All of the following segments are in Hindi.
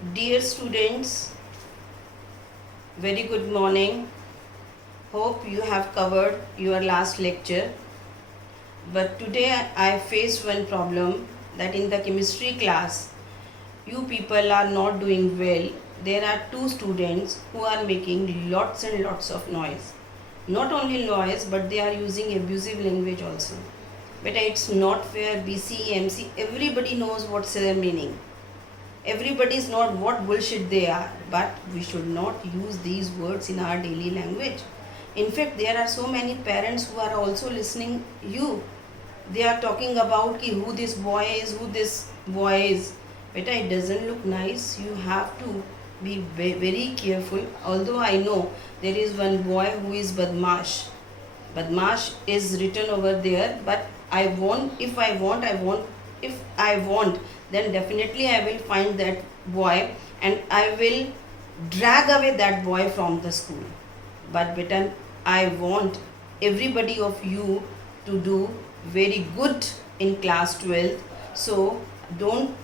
Dear students, very good morning. Hope you have covered your last lecture. But today I face one problem that in the chemistry class, you people are not doing well. There are two students who are making lots and lots of noise. Not only noise, but they are using abusive language also. But it's not fair. BC, MC, everybody knows what's their meaning. Everybody is not what bullshit they are, but we should not use these words in our daily language. In fact, there are so many parents who are also listening you. They are talking about ki who this boy is, who this boy is. Beta, it doesn't look nice. You have to be very careful. Although I know there is one boy who is Badmash. Badmash is written over there, but if I want, then definitely I will find that boy and I will drag away that boy from the school. But beta, I want everybody of you to do very good in class 12. So don't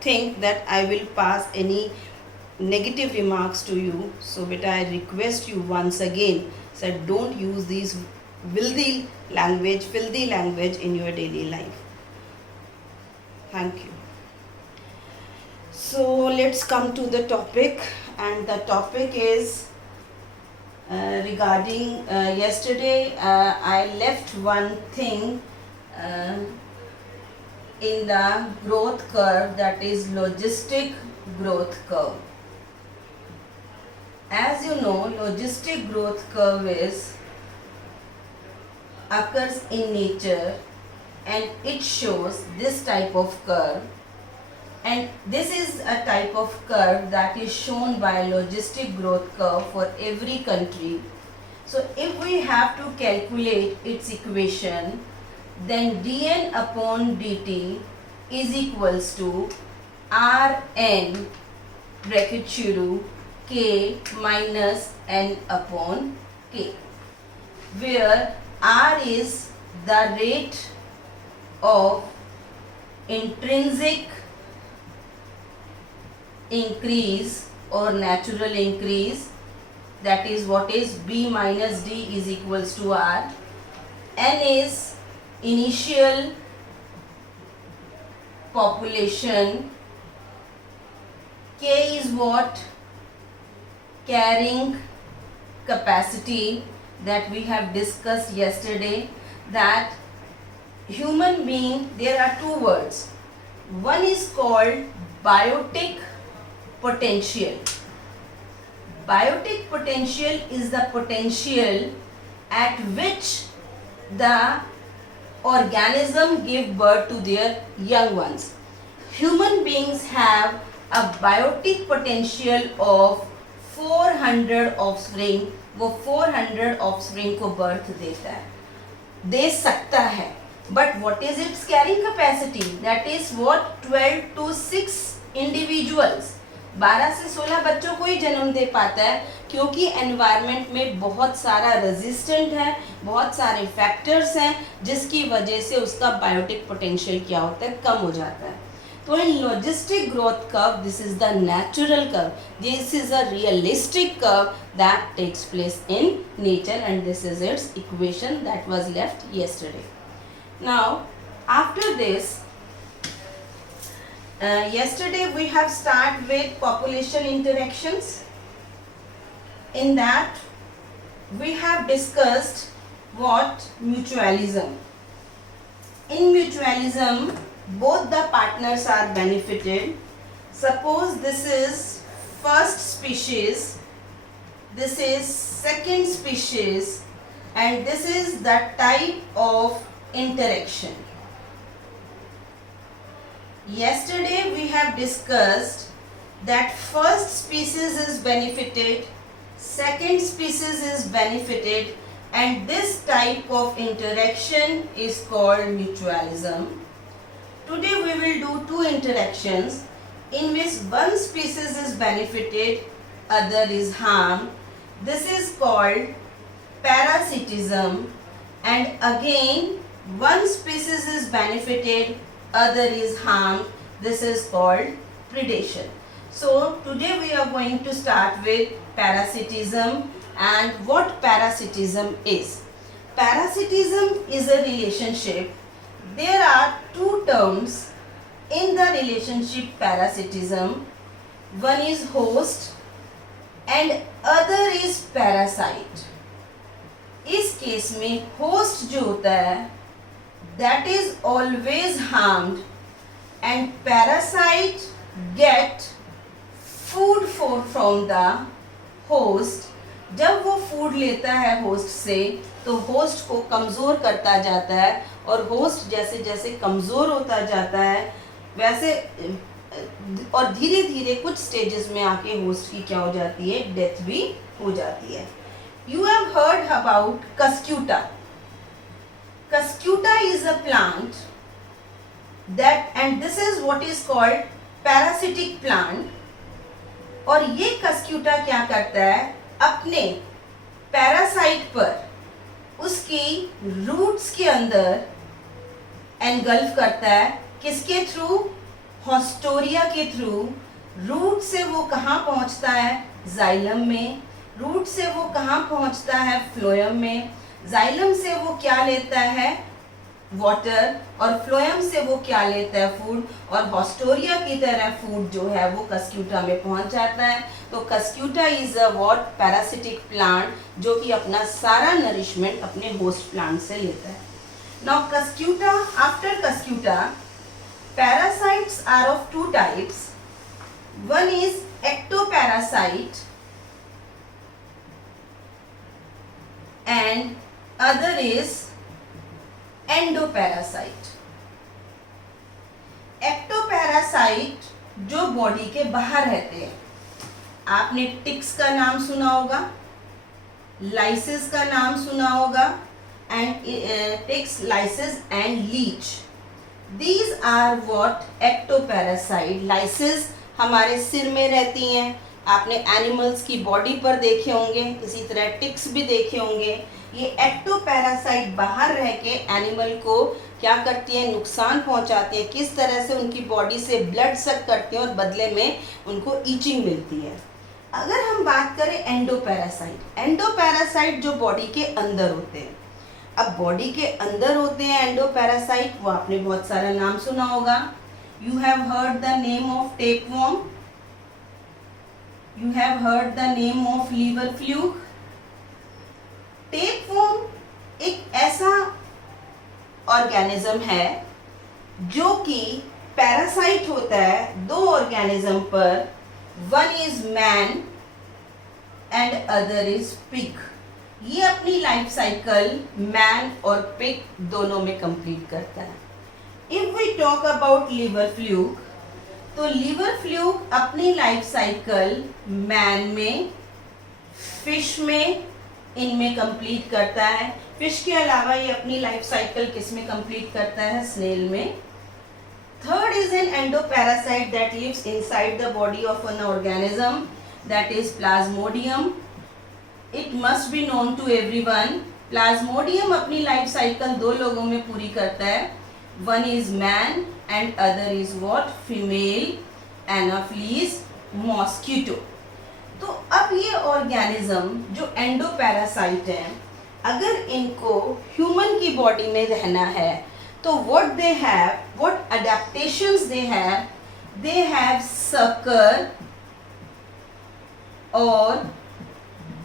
think that I will pass any negative remarks to you. So beta, I request you once again that don't use these filthy language in your daily life. Thank you. So let's come to the topic, and the topic is regarding yesterday I left one thing in the growth curve, that is logistic growth curve. As you know, logistic growth curve occurs in nature and it shows this type of curve, and this is a type of curve that is shown by logistic growth curve for every country. So if we have to calculate its equation, then dn upon dt is equals to Rn bracket shuru k minus n upon k, where R is the rate of intrinsic increase or natural increase, that is what is B minus D is equals to R. N is initial population. K is what? Carrying capacity, that we have discussed yesterday, that human being, there are two words. One is called biotic potential. Biotic potential is the potential at which the organism give birth to their young ones. Human beings have a biotic potential of 400 offspring. वो 400 offspring को birth देता है, दे सकता है. But what is its carrying capacity? That is what? 12 to 6 individuals. 12 से 16 बच्चों को ही जन्म दे पाता है, क्योंकि एनवायरनमेंट में बहुत सारा रेजिस्टेंट है, बहुत सारे फैक्टर्स हैं, जिसकी वजह से उसका बायोटिक पोटेंशियल क्या होता है, कम हो जाता है. तो in logistic growth curve, this is the natural curve, this is a realistic curve that takes place in nature, and this is its equation that was left yesterday. Now, after this, yesterday we have started with population interactions. In that, we have discussed what? Mutualism. In mutualism, both the partners are benefited. Suppose this is first species, this is second species, and this is the type of interaction. Yesterday we have discussed that first species is benefited, second species is benefited, and this type of interaction is called mutualism. Today we will do two interactions in which one species is benefited, other is harmed. This is called parasitism, and again one species is benefited, other is harmed. This is called predation. So today we are going to start with parasitism and what parasitism is. Parasitism is a relationship. There are two terms in the relationship parasitism. One is host and other is parasite. इस केस में होस्ट जो होता है that is always harmed and parasite get food from the host. जब वो फूड लेता है होस्ट से तो होस्ट को कमज़ोर करता जाता है और होस्ट जैसे जैसे कमज़ोर होता जाता है वैसे और धीरे धीरे कुछ स्टेजेस में आके होस्ट की क्या हो जाती है, डेथ भी हो जाती है. You have heard about Cuscuta. Cuscuta is a plant that, and this is what is called parasitic plant. और ये Cuscuta क्या करता है, अपने पैरासाइट पर उसकी रूट्स के अंदर एनगल्फ करता है. किसके थ्रू? हॉस्टोरिया के थ्रू. रूट से वो कहाँ पहुँचता है? जाइलम में. रूट से वो कहाँ पहुँचता है? फ्लोएम में. जाइलम से वो क्या लेता है? वाटर. और फ्लोएम से वो क्या लेता है? फूड. और हॉस्टोरिया की तरह फूड जो है वो कस्क्यूटा में पहुँच जाता है. तो Cuscuta is a what? Parasitic plant जो कि अपना सारा नरिशमेंट अपने होस्ट प्लांट से लेता है. Now Cuscuta, after Cuscuta parasites are of two types. One is ectoparasite and other is endoparasite. ectoparasite जो बॉडी के बाहर रहते हैं. आपने टिक्स का नाम सुना होगा, लाइसिस का नाम सुना होगा, and ticks, lice and leech. These are what? ectoparasite. Lice हमारे सिर में रहती हैं. आपने एनिमल्स की बॉडी पर देखे होंगे, इसी तरह टिक्स भी देखे होंगे. ये एक्टोपैरासाइट बाहर रह के एनिमल को क्या करती हैं? नुकसान पहुंचाती हैं. किस तरह से? उनकी बॉडी से ब्लड सक करती हैं और बदले में उनको ईचिंग मिलती है. अगर हम बात करें एंडोपैरासाइट, एंडोपैरासाइट जो बॉडी के अंदर होते हैं. अब बॉडी के अंदर होते हैं एंडोपैरासाइट, वो आपने बहुत सारा नाम सुना होगा. You have heard the name of tapeworm, you have heard the name of liver fluke. Tapeworm एक ऐसा ऑर्गेनिज्म है जो कि पैरासाइट होता है दो ऑर्गेनिज्म पर. One is man and other is pig. ये अपनी लाइफ साइकिल मैन और पिग दोनों में कंप्लीट करता है. If we talk about liver fluke, तो लिवर फ्लूक अपनी लाइफ साइकिल मैन में, फिश में, इनमें कंप्लीट करता है. फिश के अलावा ये अपनी लाइफ साइकिल किस में कंप्लीट करता है? स्नेल में. Third is an endoparasite that lives inside the body of an organism, that is plasmodium. It must be known to everyone. Plasmodium अपनी लाइफ साइकिल दो लोगों में पूरी करता है. One is man and other is what? Female anopheles mosquito. तो अब ये ऑर्गेनिज्म जो एंडोपैरासाइट हैं, अगर इनको ह्यूमन की बॉडी में रहना है तो what they have, what adaptations they have sucker और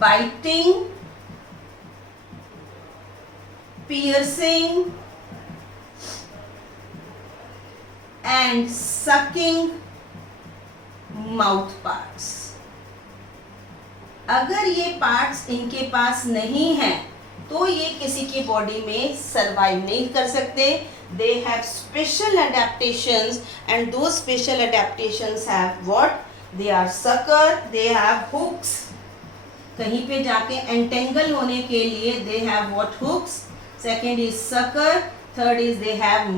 biting, piercing and sucking mouth parts. अगर ये पार्ट्स इनके पास नहीं हैं तो ये किसी की बॉडी में सरवाइव नहीं कर सकते. They have special adaptations and those special adaptations have what? They are sucker, they have hooks. कहीं पे जाके एंटेंगल होने के लिए they have what? Hooks. Second is sucker. Third is they have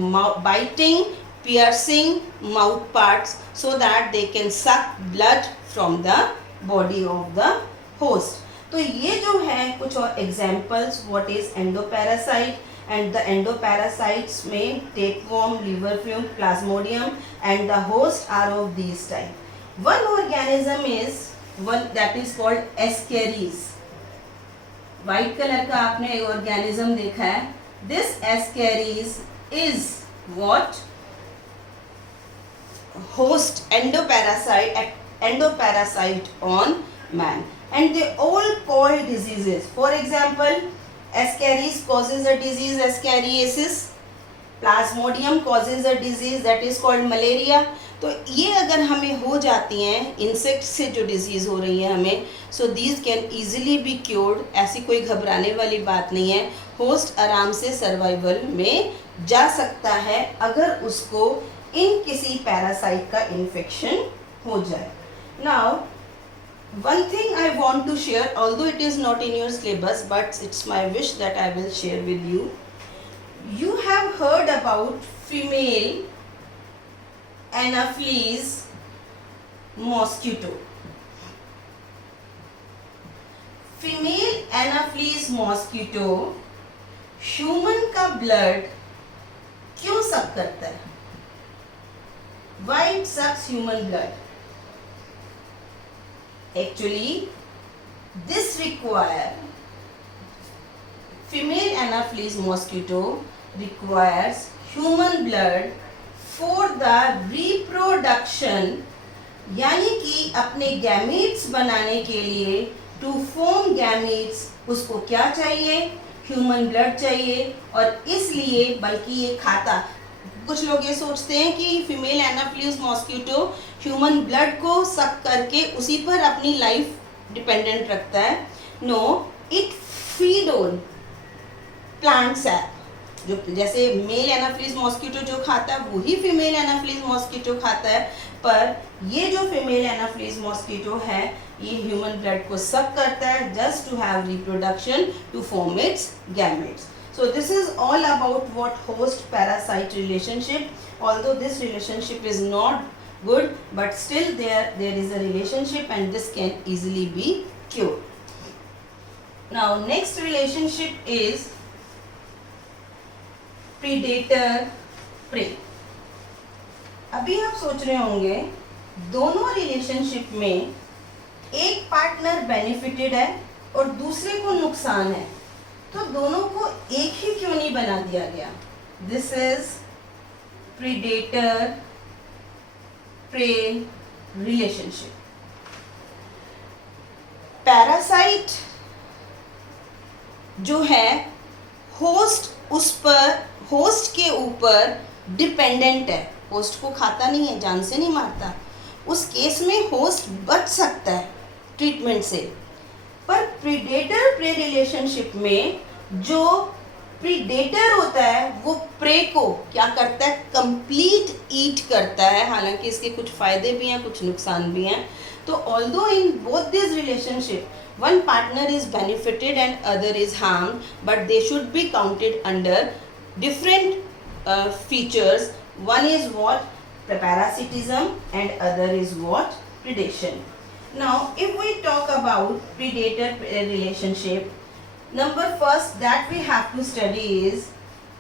biting, piercing mouth parts so that they can suck blood from the body of the host. तो ये जो है कुछ और examples what is endoparasite. and the endoparasites may tapeworm, liver flume, plasmodium, and the host are of these type. One organism is one that is called Ascaris. White colour का आपने एक ऑर्गेनिज्म देखा है. This Ascaris is what? Host endoparasite on man, and they all cause diseases. For example, Ascaris causes a disease Ascariasis, Plasmodium causes a disease that is called malaria. तो ये अगर हमें हो जाती हैं इंसेक्ट से जो डिजीज़ हो रही है हमें, so these can easily be cured. ऐसी कोई घबराने वाली बात नहीं है. होस्ट आराम से सर्वाइवल में जा सकता है अगर उसको इन किसी पैरासाइट का इन्फेक्शन हो जाए. Now one thing I want to share, although it is not in your syllabus, but it's my wish that I will share with you. You have heard about female Anopheles mosquito. Female Anopheles mosquito human का ब्लड क्यों सक करता है? Why it sucks human blood? Actually, this require female Anopheles mosquito requires human blood for the reproduction, यानी कि अपने गैमीट्स बनाने के लिए टू फॉर्म गैमीट्स उसको क्या चाहिए? ह्यूमन ब्लड चाहिए. और इसलिए बल्कि ये खाता, कुछ लोग ये सोचते हैं कि female Anopheles mosquito human blood को सक करके उसी पर अपनी लाइफ डिपेंडेंट रखता है. No, it feed on plant sap. जो जैसे मेल एनाफ्लीज मॉस्किटो जो खाता है वही फीमेल एनाफ्लीज मॉस्किटो खाता है, पर ये जो फीमेल एनाफ्लीज मॉस्किटो है ये ह्यूमन ब्लड को सक करता है just to have reproduction to form its gametes. So this is all about what host parasite relationship. Although this relationship is not good, but still there is a relationship and this can easily be cured. Now next relationship is predator prey. अभी आप सोच रहे होंगे दोनों रिलेशनशिप में एक पार्टनर बेनिफिटेड है और दूसरे को नुकसान है, तो दोनों को एक ही क्यों नहीं बना दिया गया? This is predator pray relationship. Parasite जो है होस्ट के ऊपर डिपेंडेंट है. होस्ट को खाता नहीं है, जान से नहीं मारता. उस केस में होस्ट बच सकता है ट्रीटमेंट से. पर प्रीडेटर प्रे रिलेशनशिप में जो प्रीडेटर होता है वो प्रे को क्या करता है? कंप्लीट ईट करता है. हालांकि इसके कुछ फायदे भी हैं, कुछ नुकसान भी हैं. तो although in both this relationship one partner is benefited and other is harmed, but they should be counted under different features. One is what? Parasitism, and other is what? Predation. Now if we talk about predator relationship, number first that we have to study is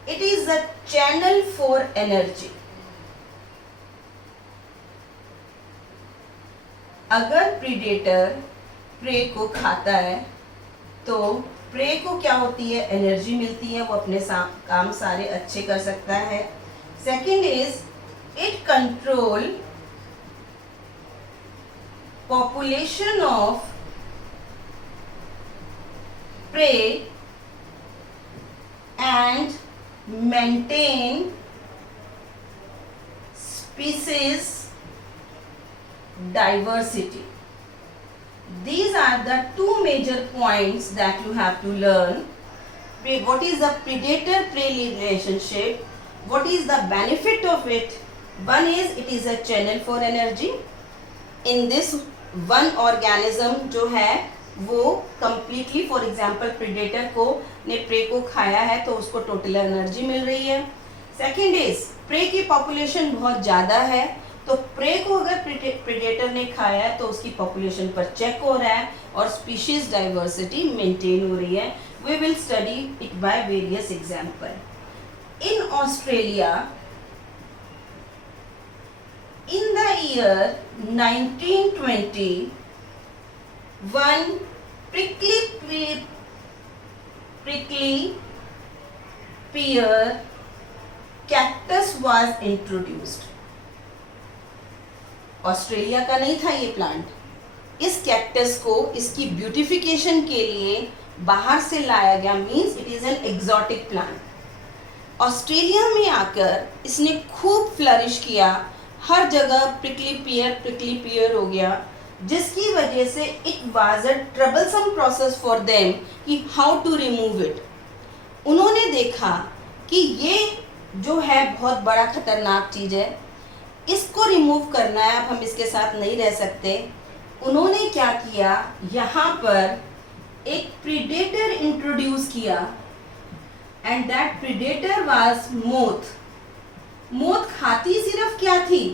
it is a channel for energy. अगर प्रीडेटर प्रे को खाता है तो प्रे को क्या होती है? एनर्जी मिलती है, वो अपने काम सारे अच्छे कर सकता है. Second is it control population of prey and maintain species diversity. These are the two major points that you have to learn. What is the predator-prey relationship? What is the benefit of it? One is it is a channel for energy. In this one organism जो है वो completely, for example predator को ने prey को खाया है तो उसको total energy मिल रही है. Second is prey की population बहुत ज़्यादा है, तो प्रे को अगर प्रीडेटर ने खाया है तो उसकी पॉपुलेशन पर चेक हो रहा है और स्पीशीज डाइवर्सिटी मेंटेन हो रही है. We will study it by various example. In Australia, in the year 1920, one prickly pear cactus was introduced. Australia का नहीं था ये प्लांट. इस कैक्टस को इसकी ब्यूटिफिकेशन के लिए बाहर से लाया गया. Means it is an exotic plant. Australia में आकर इसने खूब फ्लरिश किया. हर जगह प्रिकली पियर हो गया, जिसकी वजह से it was a troublesome process for them कि हाउ टू रिमूव इट. उन्होंने देखा कि ये जो है बहुत बड़ा खतरनाक चीज़ है, इसको रिमूव करना है. अब हम इसके साथ नहीं रह सकते. उन्होंने क्या किया, यहाँ पर एक प्रीडेटर इंट्रोड्यूस किया and that predator was moth. Moth खाती सिर्फ क्या थी,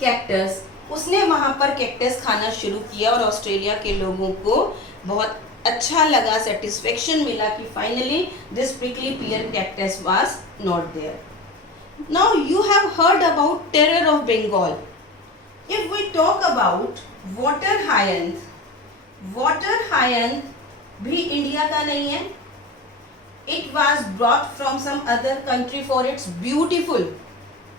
कैक्टस. उसने वहाँ पर कैक्टस खाना शुरू किया और ऑस्ट्रेलिया के लोगों को बहुत अच्छा लगा, सेटिस्फेक्शन मिला कि finally this prickly pear cactus was not there. Now you have heard about terror of Bengal. If we talk about water hyacinth, water hyacinth भी इंडिया का नहीं है. It was brought from some other country for its beautiful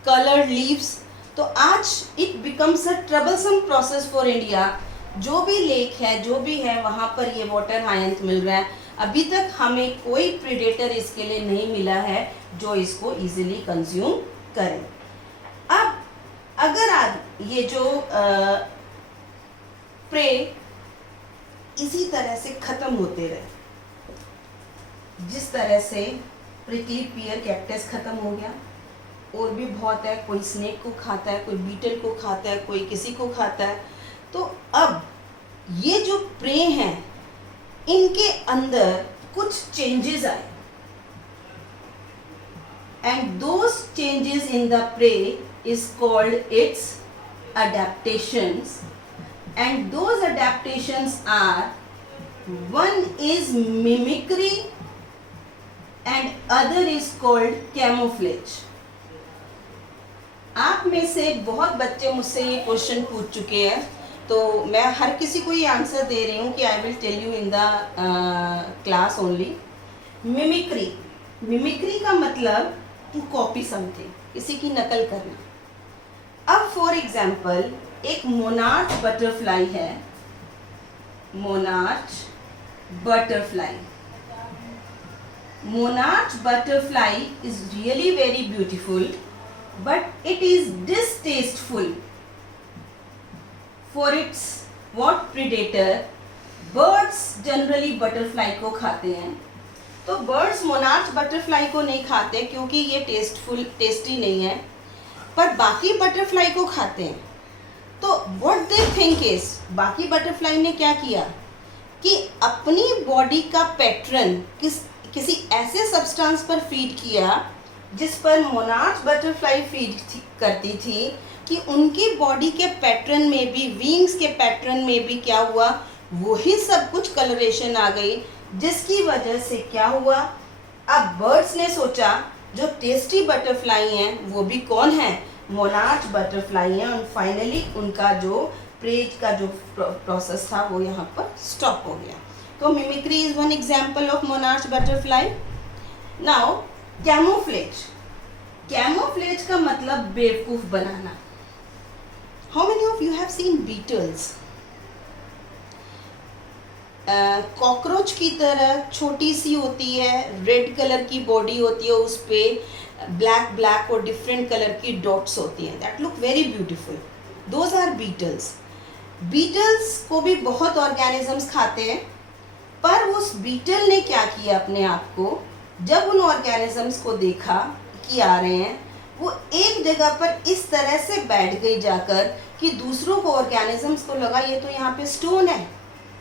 coloured leaves. तो आज it becomes a troublesome process for India. जो भी लेक है, जो भी है, वहाँ पर ये वाटर हायंथ मिल रहा है. अभी तक हमें कोई प्रीडेटर इसके लिए नहीं मिला है जो इसको इजीली कंज्यूम करे. अब अगर आज ये जो प्रे इसी तरह से खत्म होते रहे, जिस तरह से प्रिकली पियर कैक्टस खत्म हो गया, और भी बहुत है. कोई स्नेक को खाता है, कोई बीटल को खाता है, कोई किसी को खाता है. तो अब ये जो प्रे हैं, इनके अंदर कुछ चेंजेस आए and those changes in the prey is called its adaptations. And those adaptations are, one is mimicry and other is called camouflage. आप में से बहुत बच्चे मुझसे ये क्वेश्चन पूछ चुके हैं, तो मैं हर किसी को ये आंसर दे रही हूँ कि I will tell you in the class only. Mimicry. Mimicry का मतलब टू कॉपी समथिंग, किसी की नकल करना. अब फॉर एग्जाम्पल एक मोनार्च बटरफ्लाई है. Monarch butterfly. Monarch butterfly is really very beautiful, but it is distasteful for its what predator. Birds generally butterfly को खाते हैं. तो birds monarch butterfly को नहीं खाते क्योंकि ये टेस्टी नहीं है, पर बाकी बटरफ्लाई को खाते हैं. तो what they think is, बाकी बटरफ्लाई ने क्या किया कि अपनी बॉडी का पैटर्न किसी ऐसे सब्सटेंस पर फीड किया जिस पर मोनार्च बटरफ्लाई फीड करती थी, कि उनकी बॉडी के पैटर्न में भी, विंग्स के पैटर्न में भी क्या हुआ, वही सब कुछ कलरेशन आ गई, जिसकी वजह से क्या हुआ. अब बर्ड्स ने सोचा जो टेस्टी बटरफ्लाई हैं वो भी कौन है, मोनार्च बटरफ्लाई हैं. और फाइनली उनका जो प्रेज का जो प्रोसेस था वो यहाँ पर स्टॉप हो गया. तो mimicry is one example of monarch butterfly. Now camouflage. Camouflage का मतलब बेवकूफ बनाना. How many of you have seen beetles? Cockroach की तरह छोटी सी होती है, रेड कलर की बॉडी होती है, उस पर ब्लैक और डिफरेंट कलर की डॉट्स होती हैं. That look very beautiful. Those are beetles. Beetles को भी बहुत ऑर्गेनिजम्स खाते हैं, पर उस बीटल ने क्या किया अपने आप को, जब उन ऑर्गेनिजम्स को देखा कि आ रहे हैं, वो एक जगह पर इस तरह से बैठ गई जाकर कि दूसरों को, ऑर्गेनिजम्स को लगा ये तो यहाँ पे स्टोन है,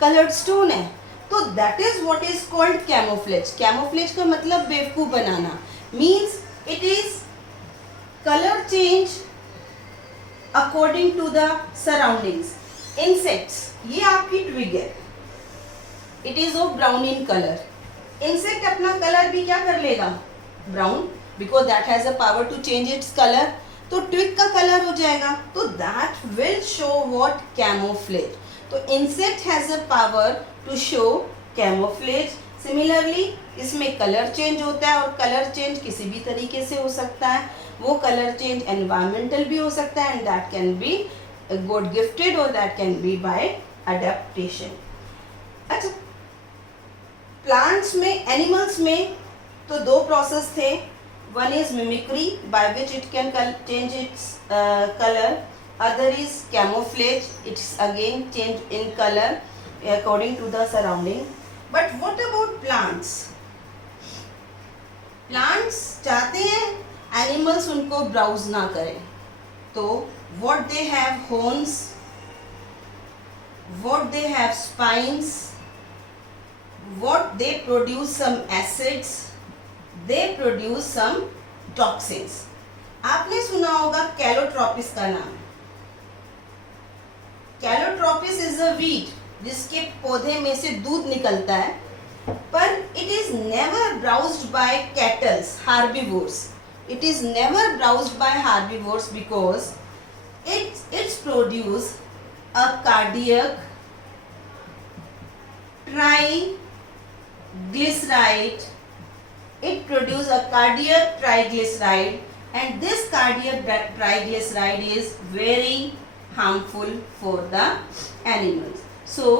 कलर्ड स्टोन है. तो that is what is called camouflage. Camouflage का मतलब बेवकूफ बनाना. Means it is colour change according to the surroundings. Insects, ये आपकी ट्विग है, it is of brown in colour. Insect अपना कलर भी क्या कर लेगा, brown, because that has a power to change its colour. तो ट्विग का कलर हो जाएगा, तो that will show what, camouflage. तो insect has a power to show camouflage. Similarly इसमें कलर चेंज होता है, और कलर चेंज किसी भी तरीके से हो सकता है. वो कलर चेंज एनवायरमेंटल भी हो सकता है, and that can be god gifted और that can be by adaptation. अच्छा, प्लांट्स में, एनिमल्स में तो दो प्रोसेस थे. One is mimicry by which it can change its colour. Other is camouflage. It's again change in color according to the surrounding. But what about plants? Plants चाहते हैं animals उनको browse ना करें. तो what they have horns, what they have spines, what they produce some acids, they produce some toxins. आपने सुना होगा कैलोट्रोपिस का नाम. कैलोट्रोपिस इज अ वीड जिसके पौधे में से दूध निकलता है, पर it is never browsed by cattles, herbivores. It is never browsed by herbivores because it's produce a cardiac triglyceride. It produces a cardiac triglyceride, and this cardiac triglyceride is very harmful for the animals. So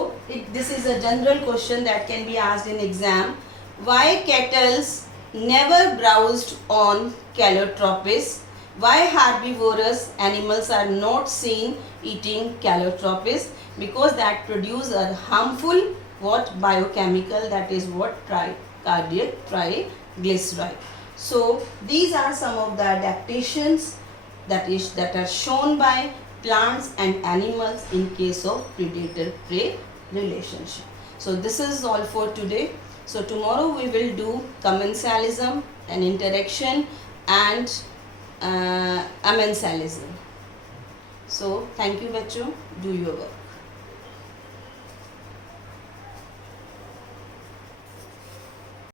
this is a general question that can be asked in exam. Why cattles never browsed on Calotropis? Why herbivorous animals are not seen eating Calotropis? Because that produce a harmful what biochemical, that is what cardiac triglyceride. So these are some of the adaptations that are shown by plants and animals in case of predator-prey relationship. So this is all for today. So tomorrow we will do commensalism and interaction and amensalism. So thank you, bachcho. Do your work.